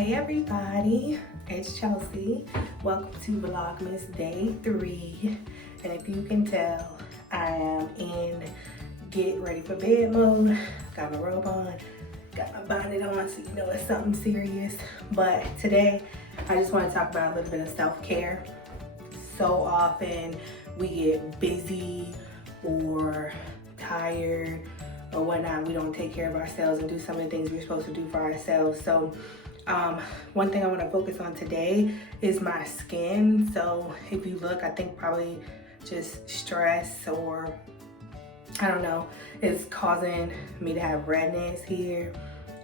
Hey everybody, it's Chelsea. Welcome to Vlogmas Day 3. And if you can tell, I am in get ready for bed mode. Got my robe on, got my bonnet on, so you know it's something serious. But today, I just want to talk about a little bit of self-care. So often we get busy or tired or whatnot, we don't take care of ourselves and do some of the things we're supposed to do for ourselves. So one thing I want to focus on today is my skin. So if you look, I think probably just stress or I don't know, it's causing me to have redness here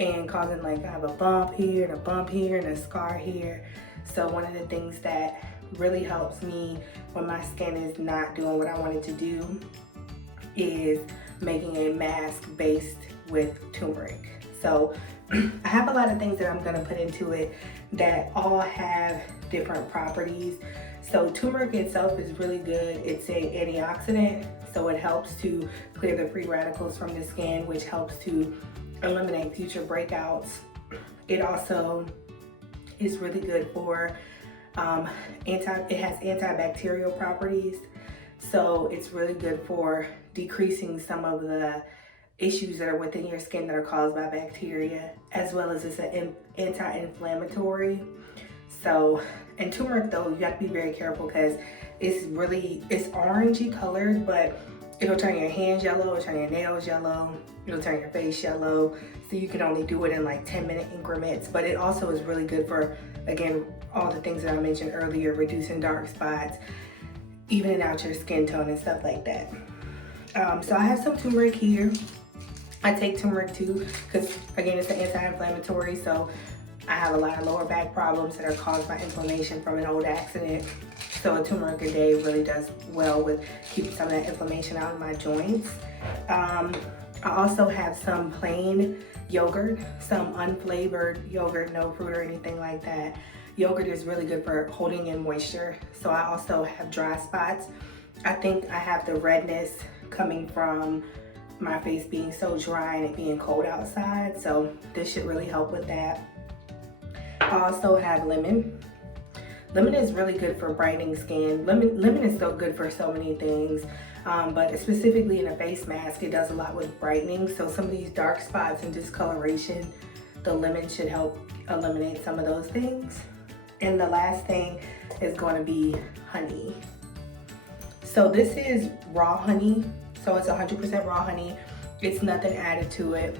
and causing like I have a bump here and a bump here and a scar here. So one of the things that really helps me when my skin is not doing what I want it to do is making a mask based with turmeric. So I have a lot of things that I'm gonna put into it that all have different properties. So turmeric itself is really good. It's an antioxidant, so it helps to clear the free radicals from the skin, which helps to eliminate future breakouts. It also is really good for it has antibacterial properties. So it's really good for decreasing some of the issues that are within your skin that are caused by bacteria, as well as it's an anti-inflammatory. So, and turmeric though, you have to be very careful because it's orangey colored, but it'll turn your hands yellow, it'll turn your nails yellow, it'll turn your face yellow. So you can only do it in like 10-minute increments, but it also is really good for, again, all the things that I mentioned earlier, reducing dark spots, evening out your skin tone and stuff like that. So I have some turmeric here. I take turmeric too because again it's an anti-inflammatory, so I have a lot of lower back problems that are caused by inflammation from an old accident. So a turmeric a day really does well with keeping some of that inflammation out of my joints. I also have some plain yogurt, some unflavored yogurt, no fruit or anything like that. Yogurt is really good for holding in moisture. So I also have dry spots. I think I have the redness coming from my face being so dry and it being cold outside. So this should really help with that. I also have lemon. Lemon is really good for brightening skin. Lemon is so good for so many things, but specifically in a face mask, it does a lot with brightening. So some of these dark spots and discoloration, the lemon should help eliminate some of those things. And the last thing is going to be honey. So this is raw honey. So it's 100% raw honey. It's nothing added to it.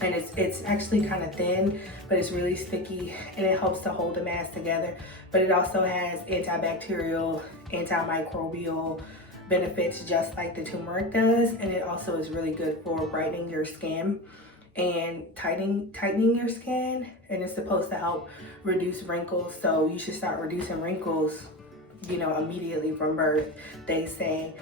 And it's actually kind of thin, but it's really sticky and it helps to hold the mask together. But it also has antibacterial, antimicrobial benefits just like the turmeric does. And it also is really good for brightening your skin and tightening your skin. And it's supposed to help reduce wrinkles. So you should start reducing wrinkles, you know, immediately from birth, they say.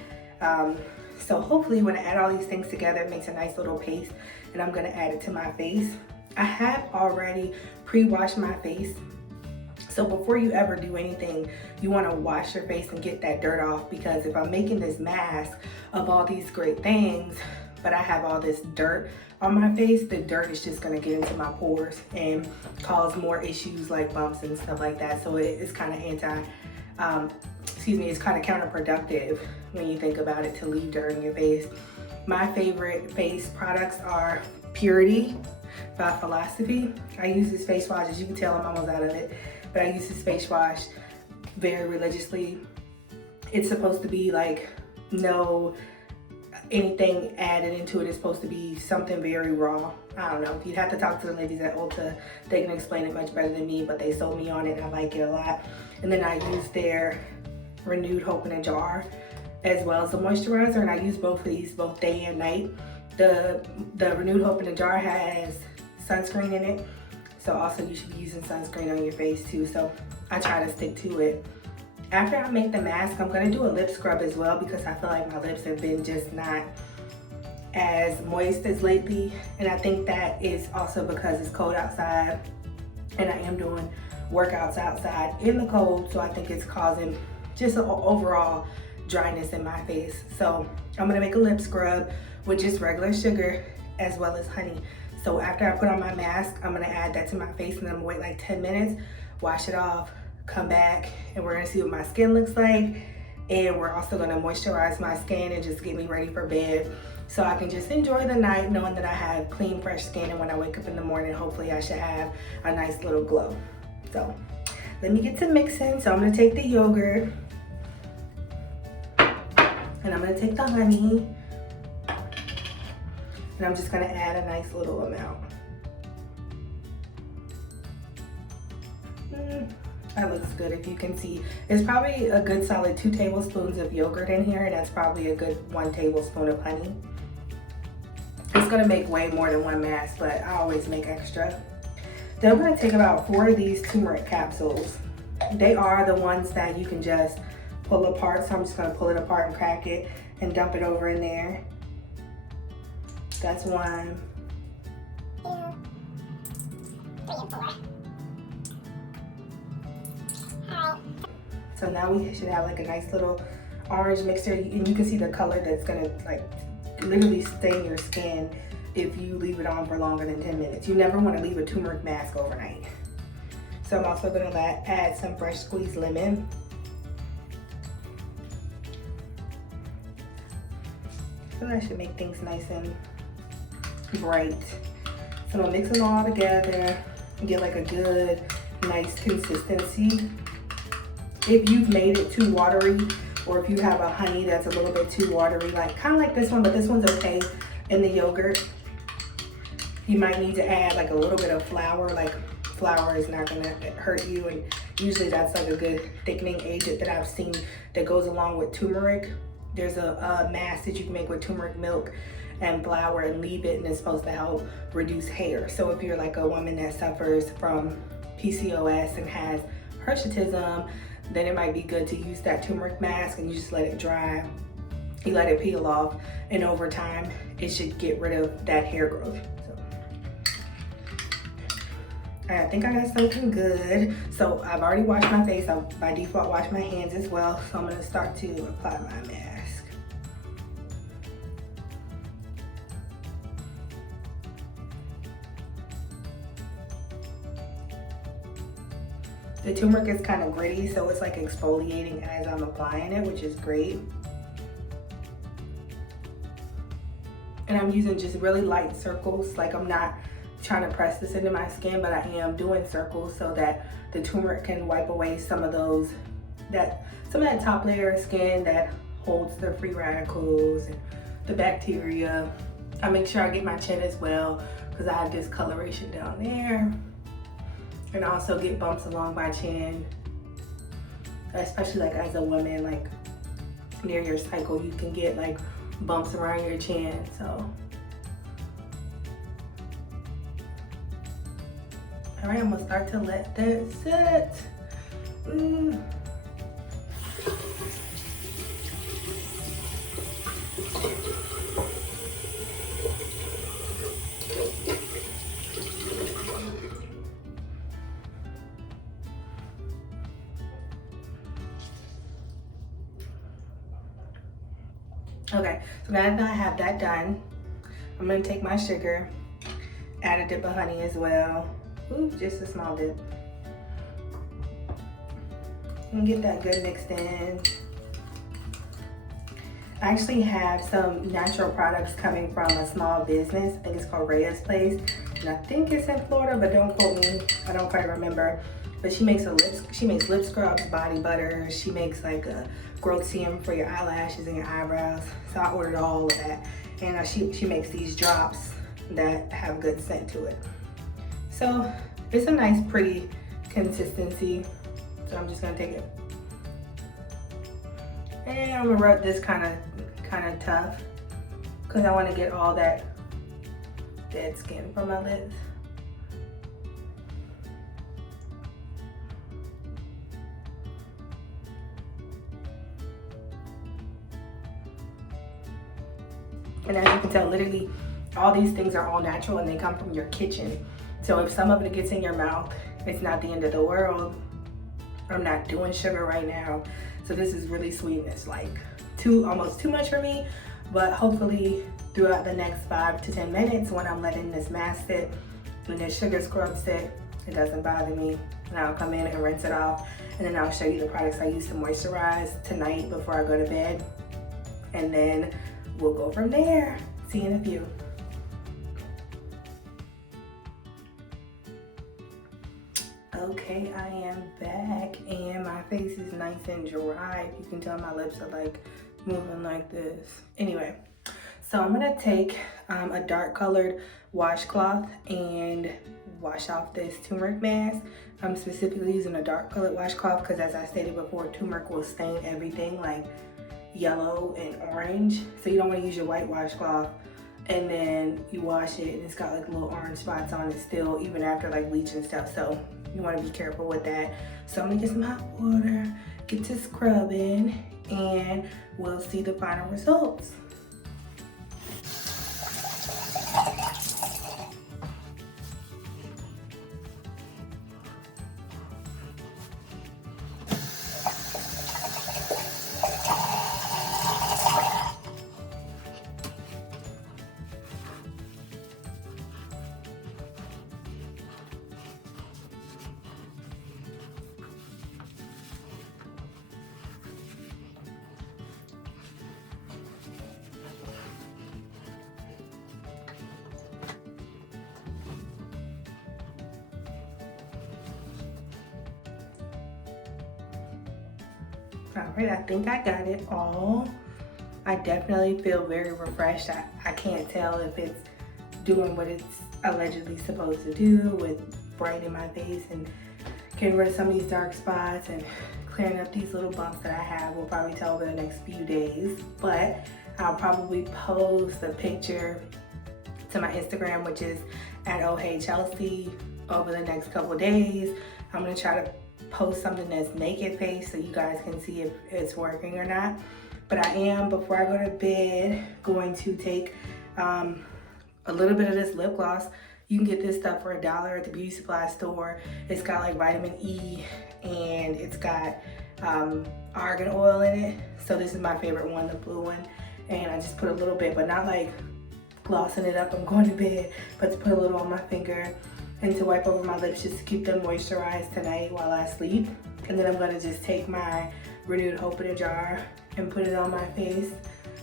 So hopefully when I add all these things together, it makes a nice little paste and I'm gonna add it to my face. I have already pre-washed my face. So before you ever do anything, you wanna wash your face and get that dirt off, because if I'm making this mask of all these great things, but I have all this dirt on my face, the dirt is just gonna get into my pores and cause more issues like bumps and stuff like that. So it's kind of it's kind of counterproductive when you think about it to leave dirt in your face. My favorite face products are Purity by Philosophy. I use this face wash, as you can tell I'm almost out of it, but I use this face wash very religiously. It's supposed to be like no anything added into it. It's supposed to be something very raw. I don't know, you'd have to talk to the ladies at Ulta. They can explain it much better than me, but they sold me on it and I like it a lot. And then I use their Renewed Hope in a Jar as well as the moisturizer, and I use both of these both day and night. The Renewed Hope in a Jar has sunscreen in it, so also you should be using sunscreen on your face too, so I try to stick to it. After I make the mask, I'm going to do a lip scrub as well, because I feel like my lips have been just not as moist as lately, and I think that is also because it's cold outside and I am doing workouts outside in the cold, so I think it's causing just an overall dryness in my face. So I'm gonna make a lip scrub with just regular sugar as well as honey. So after I put on my mask, I'm gonna add that to my face and then I'm gonna wait like 10 minutes, wash it off, come back, and we're gonna see what my skin looks like. And we're also gonna moisturize my skin and just get me ready for bed, so I can just enjoy the night knowing that I have clean, fresh skin, and when I wake up in the morning, hopefully I should have a nice little glow. So let me get to mixing. So I'm gonna take the yogurt, and I'm gonna take the honey, and I'm just gonna add a nice little amount. That looks good. If you can see, there's probably a good solid 2 tablespoons of yogurt in here, and that's probably a good 1 tablespoon of honey. It's gonna make way more than 1 mask, but I always make extra. Then I'm gonna take about 4 of these turmeric capsules. They are the ones that you can just pull apart, so I'm just gonna pull it apart and crack it and dump it over in there. That's 1, 2, 3, and 4. So now we should have like a nice little orange mixture, and you can see the color that's gonna like literally stain your skin if you leave it on for longer than 10 minutes. You never wanna leave a turmeric mask overnight. So I'm also gonna add some fresh squeezed lemon. So that should make things nice and bright. So I'm gonna mix them all together and get like a good, nice consistency. If you've made it too watery, or if you have a honey that's a little bit too watery, like kind of like this one, but this one's okay in the yogurt, you might need to add like a little bit of flour. Like flour is not gonna hurt you, and usually that's like a good thickening agent that I've seen that goes along with turmeric. There's a mask that you can make with turmeric milk and flour and leave it, and it's supposed to help reduce hair. So if you're like a woman that suffers from PCOS and has hirsutism, then it might be good to use that turmeric mask, and you just let it dry. You let it peel off, and over time, it should get rid of that hair growth. So, I think I got something good. So I've already washed my face. I by default wash my hands as well. So I'm gonna start to apply my mask. The turmeric is kind of gritty, so it's like exfoliating as I'm applying it, which is great. And I'm using just really light circles. Like I'm not trying to press this into my skin, but I am doing circles so that the turmeric can wipe away some of that top layer of skin that holds the free radicals and the bacteria. I make sure I get my chin as well, because I have discoloration down there. And I also get bumps along my chin, especially like as a woman, like near your cycle, you can get like bumps around your chin. So, all right, I'm gonna start to let that sit. Okay, so now that I have that done, I'm gonna take my sugar, add a dip of honey as well. Ooh, just a small dip. And get that good mixed in. I actually have some natural products coming from a small business. I think it's called Rhea's Place. And I think it's in Florida, but don't quote me. I don't quite remember. But she makes lip scrubs, body butters. She makes like a growth serum for your eyelashes and your eyebrows. So I ordered all of that. And she makes these drops that have good scent to it. So it's a nice, pretty consistency. So I'm just gonna take it. And I'm gonna rub this kind of tough, because I want to get all that dead skin from my lips. And as you can tell, literally all these things are all natural and they come from your kitchen. So if some of it gets in your mouth, it's not the end of the world. I'm not doing sugar right now. So this is really sweet. It's like almost too much for me, but hopefully throughout the next 5 to 10 minutes when I'm letting this mask sit and this sugar scrub sit. It doesn't bother me. And I'll come in and rinse it off. And then I'll show you the products I use to moisturize tonight before I go to bed. And then we'll go from there. See you in a few. Okay, I am back and my face is nice and dry. You can tell my lips are like moving like this. Anyway, so I'm gonna take a dark colored washcloth and wash off this turmeric mask. I'm specifically using a dark colored washcloth because, as I stated before, turmeric will stain everything like yellow and orange. So you don't want to use your white washcloth and then you wash it and it's got like little orange spots on it still, even after like bleach and stuff. So you want to be careful with that. So I'm gonna get some hot water, get to scrubbing, and we'll see the final results. All right, I think I got it all. I definitely feel very refreshed. I can't tell if it's doing what it's allegedly supposed to do with brightening my face and getting rid of some of these dark spots and clearing up these little bumps that I have. We'll probably tell over the next few days, but I'll probably post a picture to my Instagram, which is at @ohheychelsea, over the next couple days. I'm gonna try to post something that's naked face so you guys can see if it's working or not. But I am, before I go to bed, going to take a little bit of this lip gloss. You can get this stuff for $1 at the beauty supply store. It's got like vitamin E and it's got argan oil in it. So this is my favorite one, the blue one. And I just put a little bit, but not like glossing it up. I'm going to bed, but to put a little on my finger and to wipe over my lips just to keep them moisturized tonight while I sleep. And then I'm gonna just take my Renewed Hope in a jar and put it on my face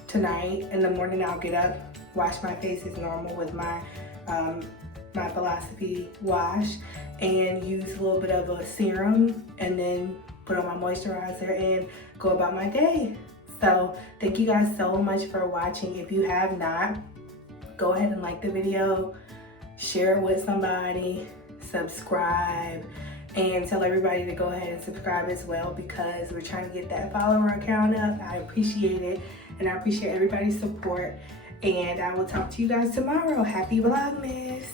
tonight. In the morning I'll get up, wash my face as normal with my my Philosophy wash, and use a little bit of a serum, and then put on my moisturizer and go about my day. So thank you guys so much for watching. If you have not, go ahead and like the video, share it with somebody, subscribe, and tell everybody to go ahead and subscribe as well, because we're trying to get that follower count up. I appreciate it, and I appreciate everybody's support, and I will talk to you guys tomorrow. Happy Vlogmas!